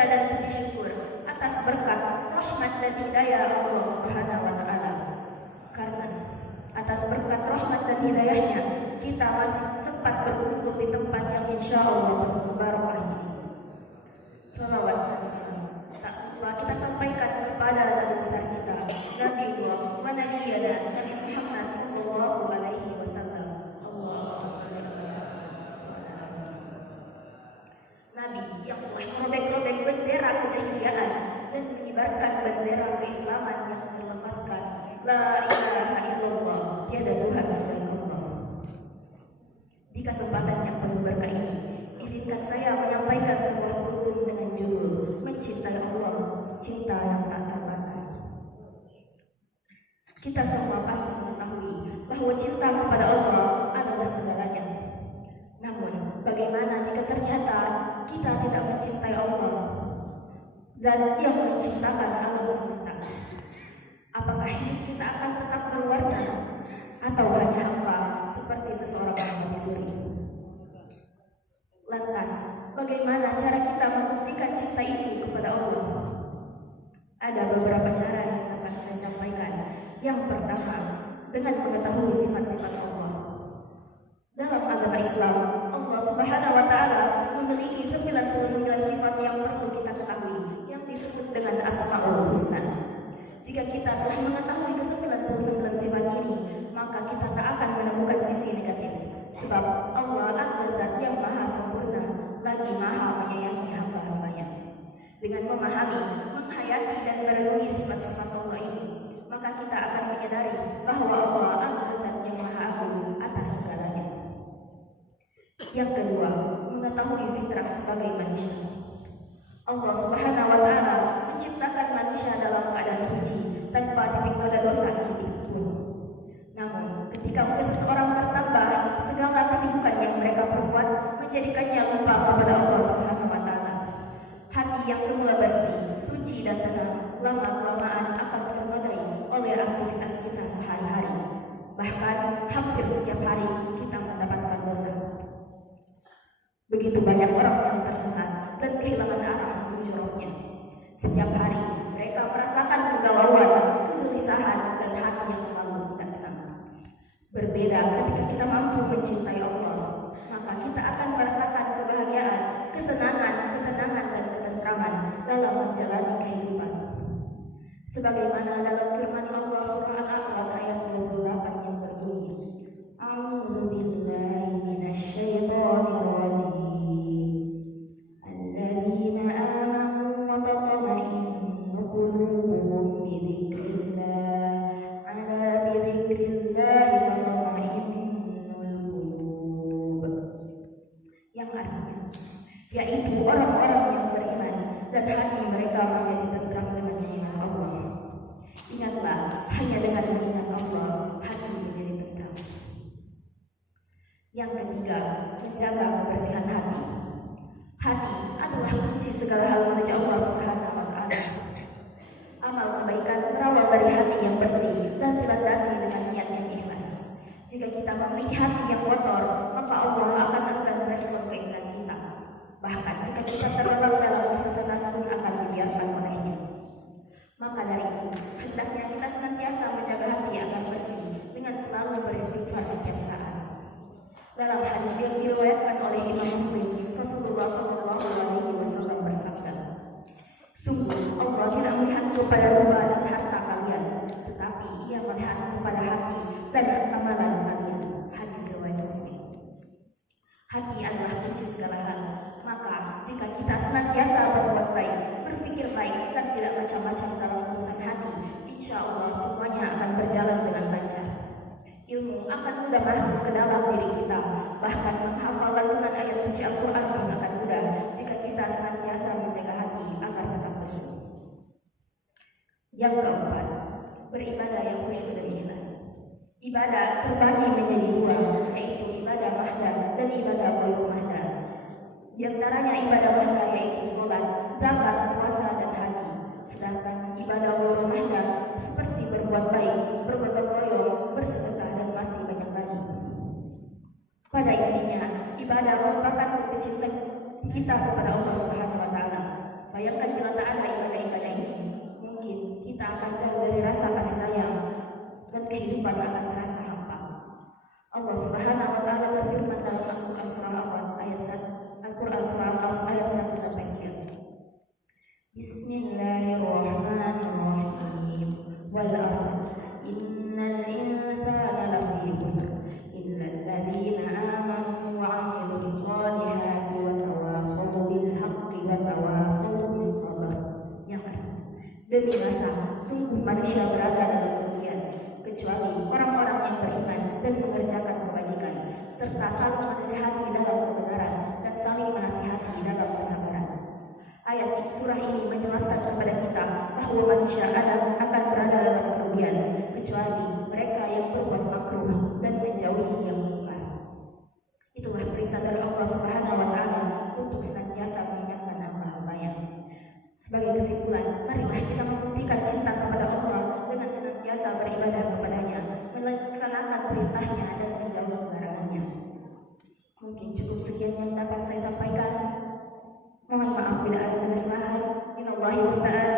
berbangga dan puji syukur atas berkat, rahmat dan hidayah Allah Subhanahu wa taala. Karena atas berkat rahmat dan hidayahnya kita masih sempat berkumpul di tempat yang insya Allah barokah ini. Salawat dan salam tak lupa kita sampaikan kepada nabi besar kita, Nabi Allah wa nabiyana Nabi Muhammad sallallahu alaihi wasallam. Nabi yang telah merobek-robek bendera kejahiliaan dan mengibarkan bendera keislaman yang berlemaskan la ilaha illallah, tiada Tuhan selain Allah. Di kesempatan yang penuh berkah ini, izinkan saya menyampaikan sebuah kutub dengan judul Mencintai Allah, Cinta yang Tak Terbatas. Kita semua pasti mengetahui bahwa cinta kepada Allah adalah segalanya. Namun, bagaimana jika ternyata kita tidak mencintai Allah, Zat yang menciptakan alam semesta? Apakah hidup kita akan tetap berwarna atau hanya hampa seperti seseorang yang menyusuri? Lantas, bagaimana cara kita membuktikan cinta itu kepada Allah? Ada beberapa cara yang akan saya sampaikan. Yang pertama, dengan mengetahui sifat-sifat Allah. Dalam agama Islam, Allah Subhanahu wa taala memiliki 99 sifat yang perlu kita ketahui, yang disebut dengan Asmaul Husna. Jika kita telah mengetahui ke-99 sifat ini, maka kita tak akan menemukan sisi negatif. Sebab Allah adalah Zat yang maha sempurna, lagi maha menyayangi hamba-hambanya. Dengan memahami, menghayati dan merenungi sifat-sifat Allah ini, maka kita akan menyadari bahwa Allah adalah Zat yang maha agung atas segalanya. Yang kedua, mengetahui fitrah sebagai manusia. Allah Subhanahu wa taala menciptakan manusia dalam keadaan suci, tanpa titik noda dosa sedikit pun. Namun, ketika usia seseorang bertambah, segala kesibukan yang mereka perbuat menjadikannya lupa kepada Allah Subhanahu wa taala. Hati yang semula bersih, suci dan tenang, lama-kelamaan akan ternodai oleh aktivitas kita sehari-hari. Bahkan hampir setiap hari kita mendapatkan dosa. Begitu banyak orang yang tersesat dan kehilangan arah menuju rohnya. Setiap hari mereka merasakan kegalauan, kegelisahan, dan hati yang selalu tidak tenang. Berbeda ketika kita mampu mencintai Allah, maka kita akan merasakan kebahagiaan, kesenangan, ketenangan, dan ketentraman dalam menjalani kehidupan. Sebagaimana dalam firman Allah surah Al-A'raf ayat 28 yang berbunyi, A'udzubillahi minasyaitonir rajim. Yaitu orang-orang yang beriman dan hati mereka menjadi tentram dengan mengingat Allah. Ingatlah, hanya dengan mengingat Allah hati menjadi tentram. Yang ketiga, menjaga kebersihan hati. Hati adalah kunci segala hal menuju Allah Subhanahu wa taala. Amal kebaikan berawal dari hati yang bersih dan dilandasi dengan niat yang ikhlas. Jika kita memiliki hati yang kotor, maka Allah akan melakukan respon keinginan kita. Bahkan jika kita terlebak dalam kesesatan pun akan dibiarkan olehnya. Maka dari itu, hendaknya kita senantiasa menjaga hati agar bersih dengan selalu beristighfar setiap saat. Dalam hadis yang diriwayatkan oleh Imam Muslim, Rasulullah SAW bersabda, "Sungguh Allah tidak melihat kepada rupa dan harta kalian, tetapi Ia melihat kepada hati dan amalan kalian." Hadis riwayat Muslim. Hati adalah kunci segala hal. Maka jika kita senantiasa berbuat baik, berpikir baik, dan tidak macam-macam dalam urusan hati, insya Allah semuanya akan berjalan dengan lancar. Ilmu akan mudah masuk ke dalam diri kita. Bahkan menghafal lantunan ayat suci Al-Quran pun akan mudah jika kita senantiasa menjaga hati agar tetap bersih. Yang keempat, beribadah yang khusyuk dan ikhlas. Ibadah terbagi menjadi dua, yaitu ibadah mahdan dan ibadah ghairu mahdan. Di antaranya ibadah mahdan yaitu sholat, zakat, puasa, dan haji. Sedangkan ibadah ghairu mahdan seperti berbuat baik, bergotong royong, bersedekah, dan masih banyak lagi. Pada intinya, ibadah merupakan kecintaan kita kepada Allah Subhanahu wa taala. Bayangkan bila tak ada ibadah-ibadah ini, mungkin kita akan jauh dari rasa kasih sayang dan kehidupan akan terasa hampa. Allah Subhanahu wa taala berfirman dalam Al-Qur'an surah Al-Qur'an ayat 1 ayat 1 sampai 3. Bismillahirrahmanirrahim. Wal 'asr innal insana lafi khusr illa alladziina aamanu wa 'amilus shalihati wa tawashaw bil haqqi wa tawashaw bis sabr. Yang demi masa sungguh manusia berada dalam kerugian kecuali orang-orang yang beriman dan mengerjakan kebajikan serta saling menasihati dalam kebenaran dan saling menasihati dalam kesabaran. Ayat surah ini menjelaskan kepada kita bahwa manusia akan berada dalam kerugian kecuali mereka yang berbuat makruh dan menjauhi yang mungkar. Itulah perintah dari Allah Subhanahu wa taala untuk senantiasa mengingatkan hamba-hambanya. Sebagai kesimpulan, marilah kita membuktikan cinta kepada Allah dengan senantiasa beribadah kepadanya, melaksanakan perintahnya dan menjauhi larangannya. Mungkin cukup sekian yang dapat saya sampaikan. Mohon maaf bila ada kesalahan. Minallahi musta'an.